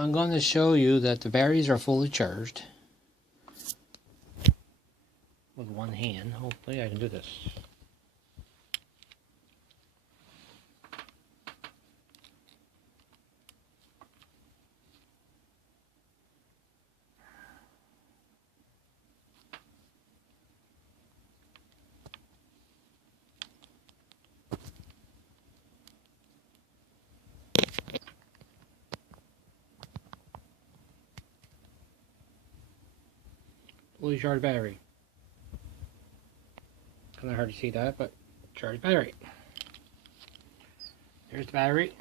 I'm going to show you that the batteries are fully charged with one hand. Hopefully I can do this. Fully charged battery. Kind of hard to see that, but charged battery. There's the battery.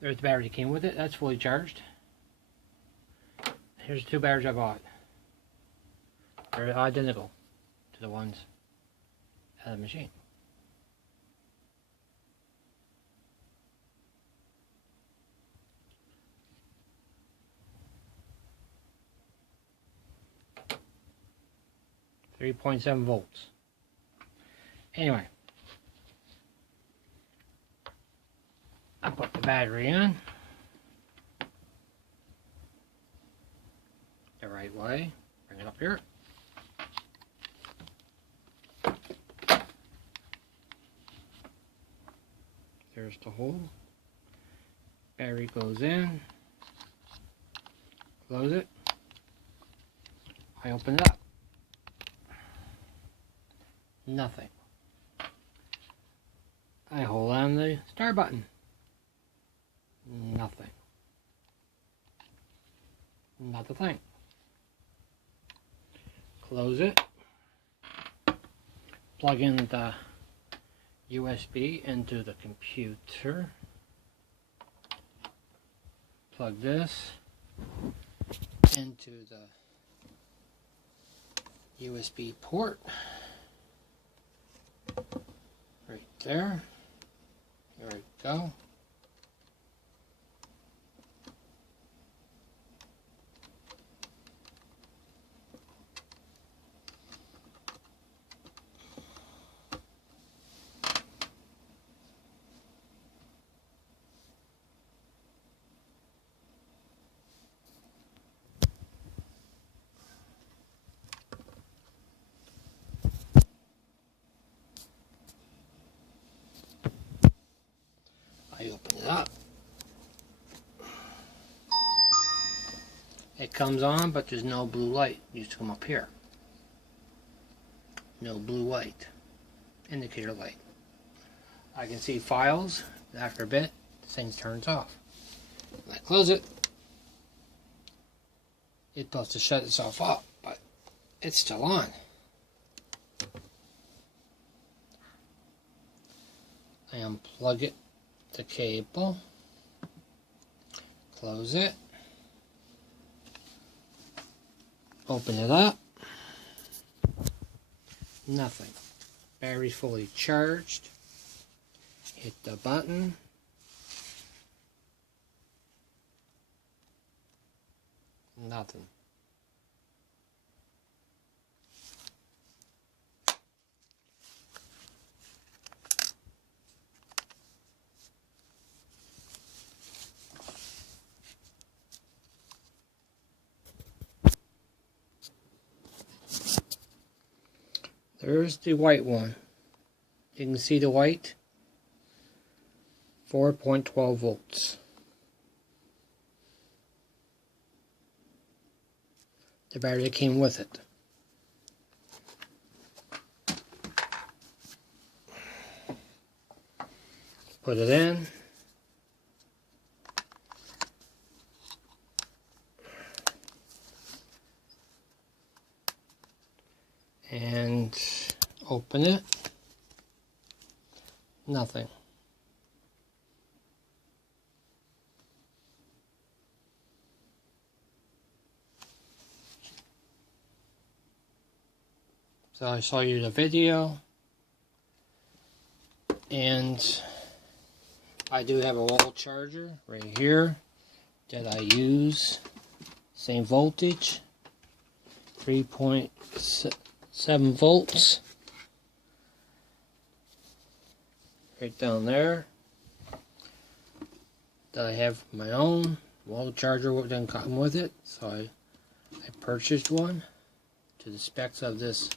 There's the battery that came with it. That's fully charged. Here's the two batteries I bought. They're identical to the ones at the machine. .7 volts. Anyway, I put the battery in the right way. Bring it up here. There's the hole. Battery goes in. Close it. I open it up. Nothing. I hold on the start button. Nothing. Not a thing. Close it. Plug in the USB into the computer. Plug this into the USB port. Right there. Here we go. I open it up. It comes on, but there's no blue light. It used to come up here. No blue light. Indicator light. I can see files. After a bit, the thing turns off. When I close it, it's supposed to shut itself off, but it's still on. I unplug it. The cable, close it, open it up, nothing. Battery's fully charged. Hit the button, nothing. There's the white one. You can see the white. 4.12 volts. The battery that came with it. Put it in. And open it. Nothing. So I saw you the video, and I do have a wall charger right here that I use. Same voltage, 3.7 volts. Right down there. That I have my own Well, the charger didn't come with it, so I purchased one to the specs of this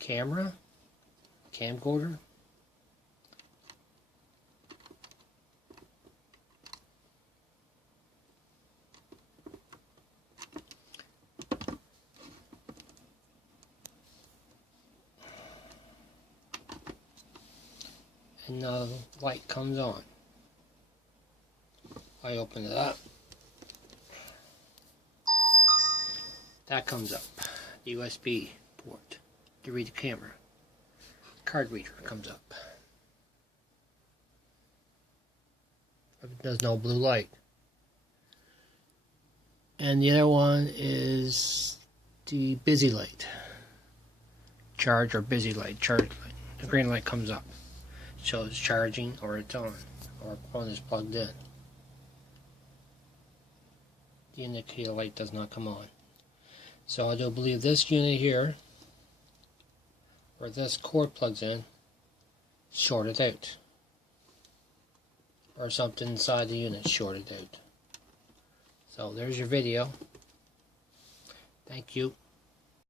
camcorder. And the light comes on. I open it up. That comes up. The USB port to read the camera. Card reader comes up. There's no blue light. And the other one is the busy light. Charge or busy light. Charge light. The green light comes up. Shows charging or it's on. Or phone is plugged in. The indicator light does not come on. So I do believe this unit here, where this cord plugs in, shorted out. Or something inside the unit shorted out. So there's your video. Thank you.